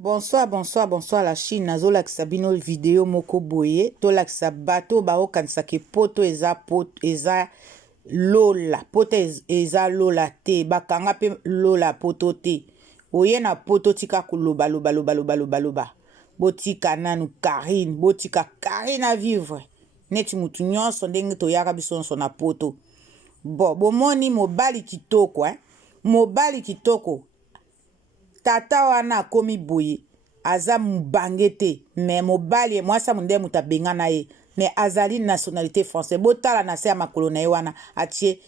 Bonsoir, bonsoir, bonsoir la Chine. Nazolakisa bino video moko boye. Tolakisa bato baokanisa ke poto eza lola. Poto eza lola te. Bakanga pe lola poto te. Oye na poto tika kuloba loba loba loba loba loba. Botika nanu Karine. Botika Karine à vivre. Neti mutu nyonso ndenge toyaka biso nyonso na poto. Bon, bomoni mobali kitoko, Mobali kitoko. Tata wana akomi boye aza mubange te mais mobali mwasa munde muta benga na ye mais azali nationalité française botala na se ya makolo na ye wana atie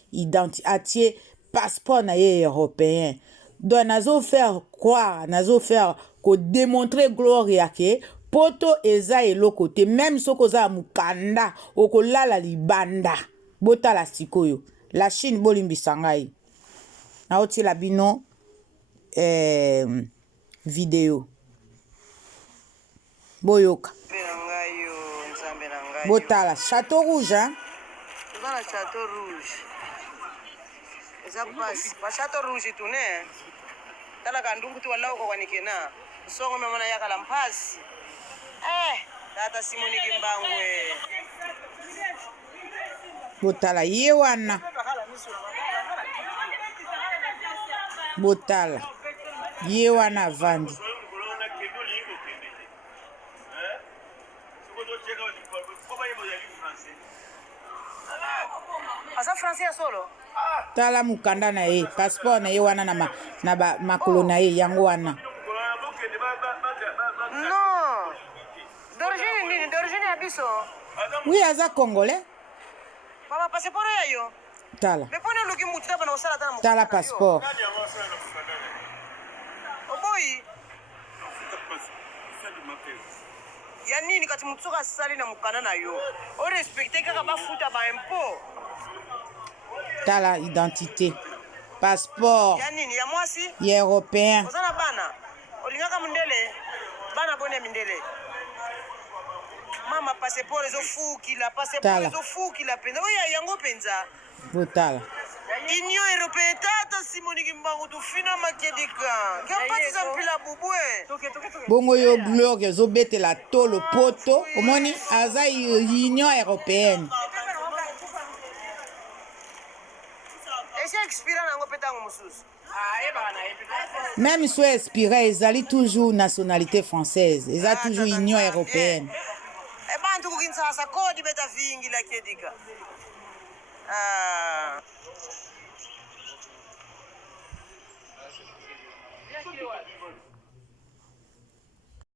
atie passeport na ye européen donc nazo faire croire nazo faire ko démontrer gloire yake poto eza eloko te même soko za mukanda okolala libanda botala sikoyo la Chine bolimbisa ngai na oti la bino vidéo boyoka botala Château Rouge Voilà Château Rouge. Eza passe ba Château Rouge tune tala kandungu tu walao kwa nikena songo memona yakala mpasi tata Simoni Kimbangwe botala ye wana botala ye wana vandi asa français solo tala mukanda na ye passeport na ye wana na makolo na ye yango wana non d'origine ya biso oui aza congolais papa passeport ya yo tala mais pone luki mutu tabana osala tana mutu tala passeport oboyi ya nini kati mutu soka asali na mukanda na yo orespecte kaka bafuta baimpo tala identité passeport ya nini ya mwasi ya européen oza na bana olingaka mindele bana bone mindele mama passeport ezofukila passeport ezofukila mpenza oyo yango mpenza botala union européenne tata Simoni Kimbangu tufina makedika kampatisa mpila bubwe bongo yo gloire ezobetela tolo poto omoni aza union européenne esi expira nango mpe ntango mosusu même so expira ezali toujours nationalité française eza toujours union européenne bantu kukinsasa kodi beta vingi la kedika